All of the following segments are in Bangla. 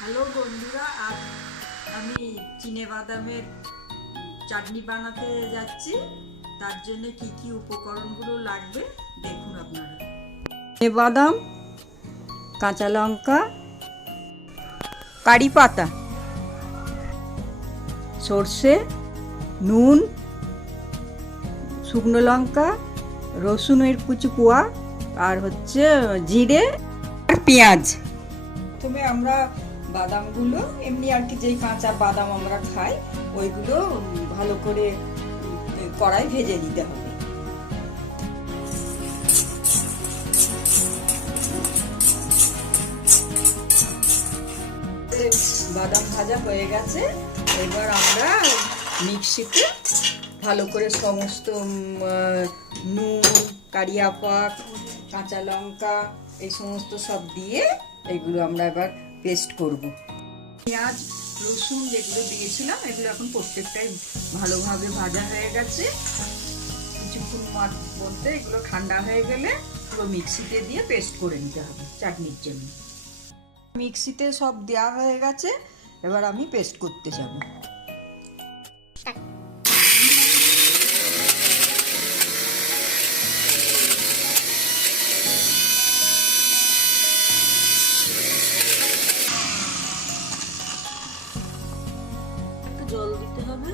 হ্যালো বন্ধুরা, আজ আমি চিনেবাদামের চাটনি বানাতে যাচ্ছি। তার জন্য কি কি উপকরণগুলো লাগবে দেখুন আপনারা। চিনেবাদাম, কাঁচা লঙ্কা, কারি পাতা, সর্ষে, নুন, শুকনো লঙ্কা, রসুনের কুচি কোয়া, আর হচ্ছে জিরে আর পেঁয়াজ। প্রথমে আমরা বাদামগুলো এমনি আর কি, যেই কাঁচা বাদাম আমরা খাই ওইগুলো ভালো করে কড়াই ভেজে নিতে হবে। বাদাম ভাজা হয়ে গেছে, এবার আমরা মিক্সিতে ভালো করে সমস্ত নুন, কারিয়া পাক, কাঁচা লঙ্কা এই সমস্ত সব দিয়ে এগুলো আমরা এবার পেস্ট করব। পেঁয়াজ, রসুন যেগুলো দিয়েছিলাম এগুলো এখন প্রত্যেকটাই ভালোভাবে ভাজা হয়ে গেছে। কিছুক্ষণ বলতে এগুলো ঠান্ডা হয়ে গেলে পুরো মিক্সিতে দিয়ে পেস্ট করে নিতে হবে চাটনির জন্য। মিক্সিতে সব দেওয়া হয়ে গেছে, এবার আমি পেস্ট করতে যাব। জল দিতে হবে।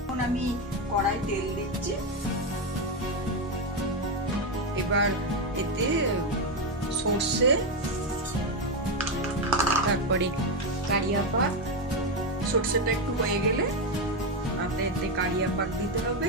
এখন আমি কড়াই তেল দিচ্ছি। এবার এতে সর্ষে, তারপরে কারিয়া পাক, সর্ষেটা একটু হয়ে গেলে এতে কারিয়া পাক দিতে হবে।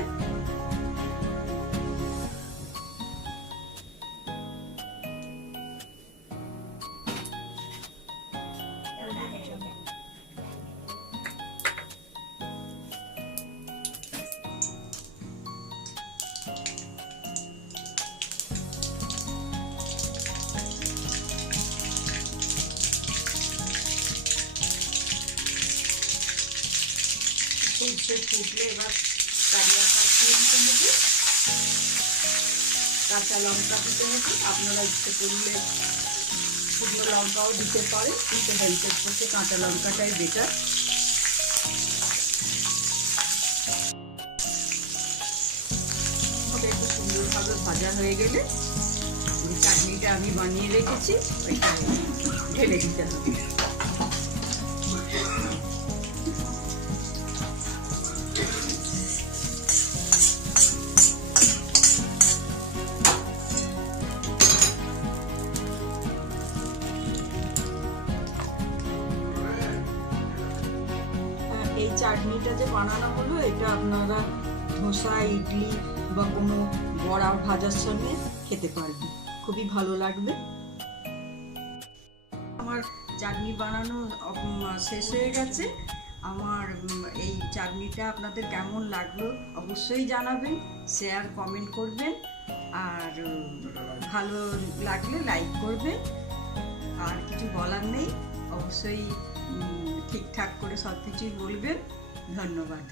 সর্ষে ফুটলে এবার কারিয়া পাক দিয়ে দিতে হবে, কাঁচা লঙ্কা দিতে হবে। আপনারা ইচ্ছে করলে শুকনো লঙ্কাও দিতে পারে, কিন্তু হেলথের পক্ষে কাঁচা লঙ্কাটাই বেটার। একটু সুন্দরভাবে ভাজা হয়ে গেলে চাটনিটা আমি বানিয়ে রেখেছি ওইটা ঢেলে দিতে হবে। এই চাটনিটা যে বানানো হলো, এটা আপনারা ধোসা, ইডলি বা কোনো বড়া ভাজার সঙ্গে খেতে পারবেন, খুবই ভালো লাগবে। আমার চাটনি বানানো শেষ হয়ে গেছে। আমার এই চাটনিটা আপনাদের কেমন লাগলো অবশ্যই জানাবেন, শেয়ার কমেন্ট করবেন, আর ভালো লাগলে লাইক করবেন। আর কিছু বলার নেই, অবশ্যই ঠিকঠাক করে সব কিছুই বলবেন। ধন্যবাদ।